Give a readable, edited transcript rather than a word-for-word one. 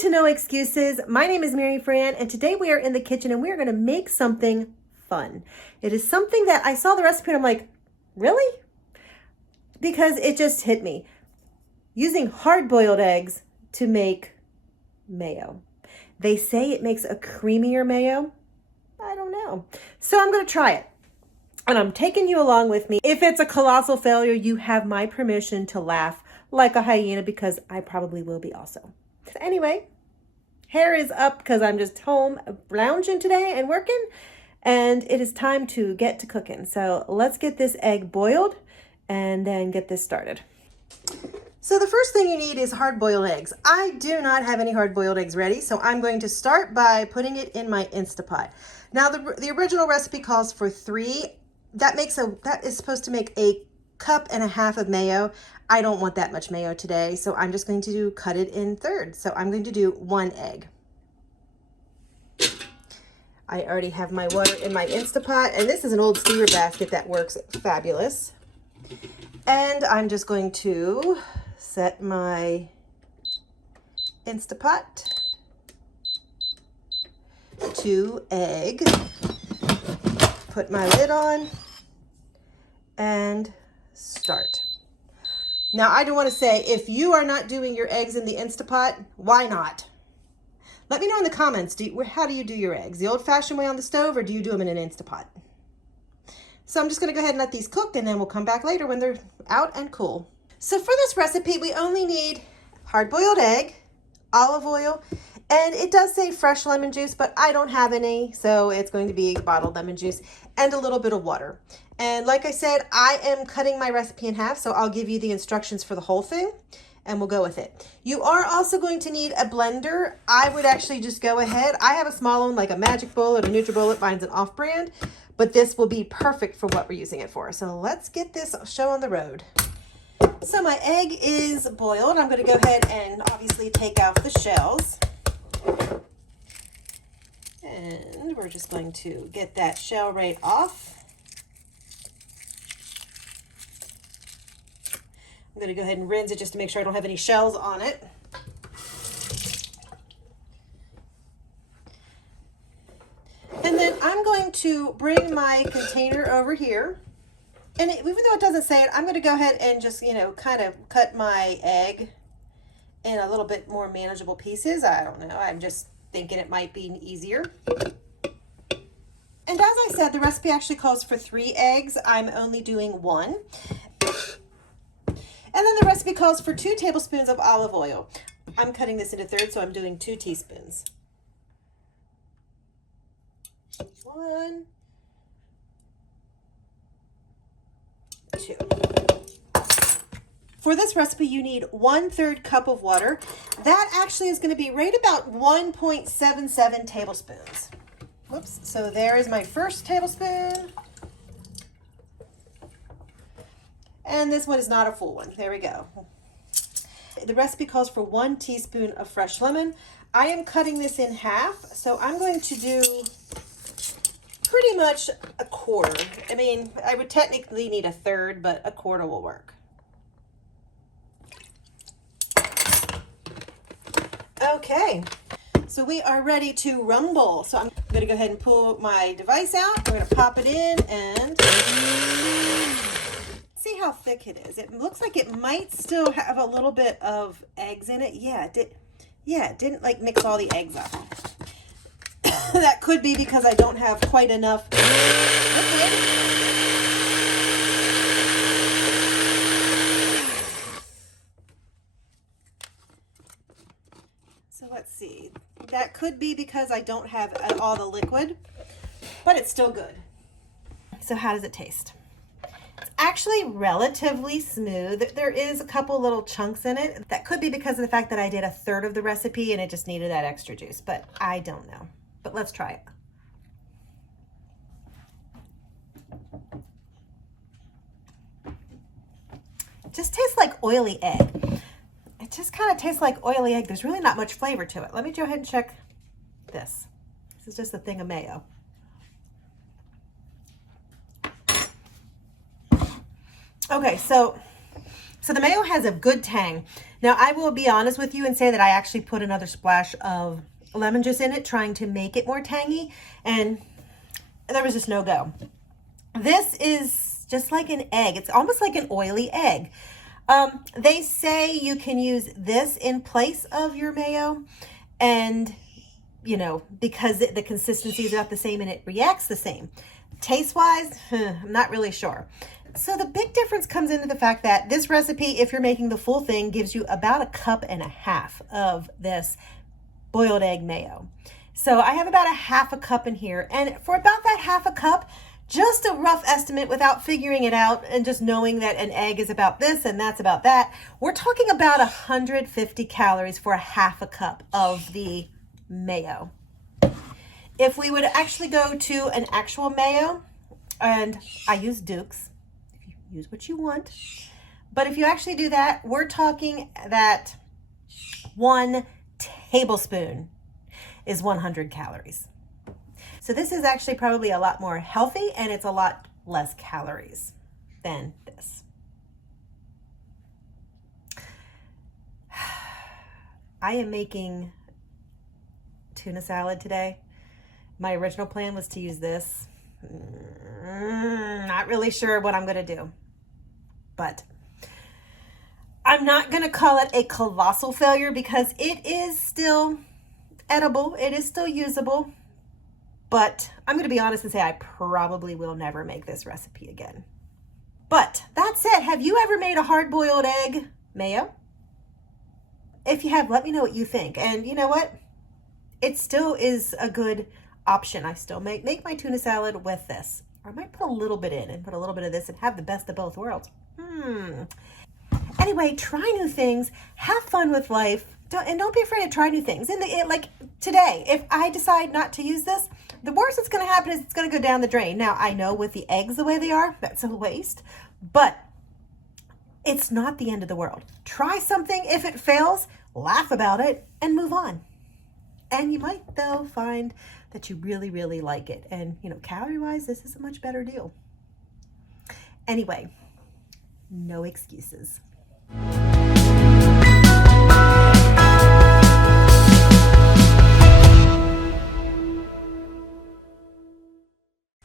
to No Excuses. My name is Mary Fran, and today we are in the kitchen and we are going to make something fun. It is something that I saw the recipe and I'm like, really? Because it just hit me. Using hard-boiled eggs to make mayo. They say it makes a creamier mayo. I don't know. So I'm going to try it. And I'm taking you along with me. If it's a colossal failure, you have my permission to laugh like a hyena because I probably will be also. Anyway, hair is up because I'm just home lounging today and working, and it is time to get to cooking. So let's get this egg boiled and then get this started. So the first thing you need is hard-boiled eggs. I do not have any hard-boiled eggs ready, so I'm going to start by putting it in my Instapot. Now the original recipe calls for 3. That is supposed to make a cup and a half of mayo. I don't want that much mayo today, so I'm just going to cut it in thirds. So I'm going to do 1 egg. I already have my water in my Instapot, and this is an old steamer basket that works fabulous. And I'm just going to set my Instapot to egg, put my lid on, and start. Now, I do want to say, if you are not doing your eggs in the Instapot, why not? Let me know in the comments, how do you do your eggs? The old-fashioned way on the stove, or do you do them in an Instapot? So I'm just going to go ahead and let these cook, and then we'll come back later when they're out and cool. So for this recipe, we only need hard-boiled egg, olive oil, and it does say fresh lemon juice, but I don't have any, so it's going to be bottled lemon juice, and a little bit of water. And like I said, I am cutting my recipe in half, so I'll give you the instructions for the whole thing, and we'll go with it. You are also going to need a blender. I would actually just go ahead. I have a small one, like a Magic Bullet or NutriBullet. Mine's an off-brand, but this will be perfect for what we're using it for. So let's get this show on the road. So my egg is boiled. I'm going to go ahead and obviously take out the shells. And we're just going to get that shell right off. I'm going to go ahead and rinse it just to make sure I don't have any shells on it. And then I'm going to bring my container over here. And even though it doesn't say it, I'm going to go ahead and just, kind of cut my egg in a little bit more manageable pieces. I don't know. I'm just thinking it might be easier. And as I said, the recipe actually calls for 3 eggs. I'm only doing 1. And then the recipe calls for 2 tablespoons of olive oil. I'm cutting this into thirds, so I'm doing 2 teaspoons. 1, 2. For this recipe, you need 1/3 cup of water. That actually is going to be right about 1.77 tablespoons. Whoops. So there is my first tablespoon. And this one is not a full one. There we go. The recipe calls for 1 teaspoon of fresh lemon. I am cutting this in half, so I'm going to do pretty much 1/4. I mean, I would technically need 1/3, but 1/4 will work. Okay, so we are ready to rumble. So I'm going to go ahead and pull my device out. We're going to pop it in and see how thick it is. It looks like it might still have a little bit of eggs in it. Yeah, it did. Yeah, it didn't like mix all the eggs up. That could be because I don't have quite enough liquid. So let's see. That could be because I don't have all the liquid, but it's still good. So how does it taste? It's actually relatively smooth. There is a couple little chunks in it. That could be because of the fact that I did 1/3 of the recipe and it just needed that extra juice, but I don't know. But let's try it. It just tastes like oily egg. It just kind of tastes like oily egg. There's really not much flavor to it. Let me go ahead and check this. This is just a thing of mayo. Okay, so So the mayo has a good tang. Now I will be honest with you and say that I actually put another splash of lemon juice in it, trying to make it more tangy, and there was just no go. This is just like an egg. It's almost like an oily egg. They say you can use this in place of your mayo, and you know, because the consistency is about the same and it reacts the same. Taste wise, I'm not really sure. So the big difference comes into the fact that this recipe, if you're making the full thing, gives you about 1.5 cups of this boiled egg mayo. So I have about 1/2 cup in here, and for about that 1/2 cup, just a rough estimate without figuring it out and just knowing that an egg is about this and that's about that, we're talking about 150 calories for 1/2 cup of the mayo. If we would actually go to an actual mayo, and I use Duke's, if you use what you want, but if you actually do that, we're talking that 1 tablespoon is 100 calories. So this is actually probably a lot more healthy, and it's a lot less calories than this. I am making tuna salad today. My original plan was to use this. Not really sure what I'm going to do, but I'm not going to call it a colossal failure because it is still edible. It is still usable, but I'm going to be honest and say I probably will never make this recipe again. But that said, have you ever made a hard-boiled egg mayo? If you have, let me know what you think. And you know what? It still is a good option. I still make my tuna salad with this. Or I might put a little bit in and put a little bit of this and have the best of both worlds. Anyway, try new things. Have fun with life. Don't be afraid to try new things. Like today, if I decide not to use this, the worst that's going to happen is it's going to go down the drain. Now, I know with the eggs the way they are, that's a waste. But it's not the end of the world. Try something. If it fails, laugh about it and move on. And you might, though, find that you really, really like it. And, you know, calorie-wise, this is a much better deal. Anyway, no excuses.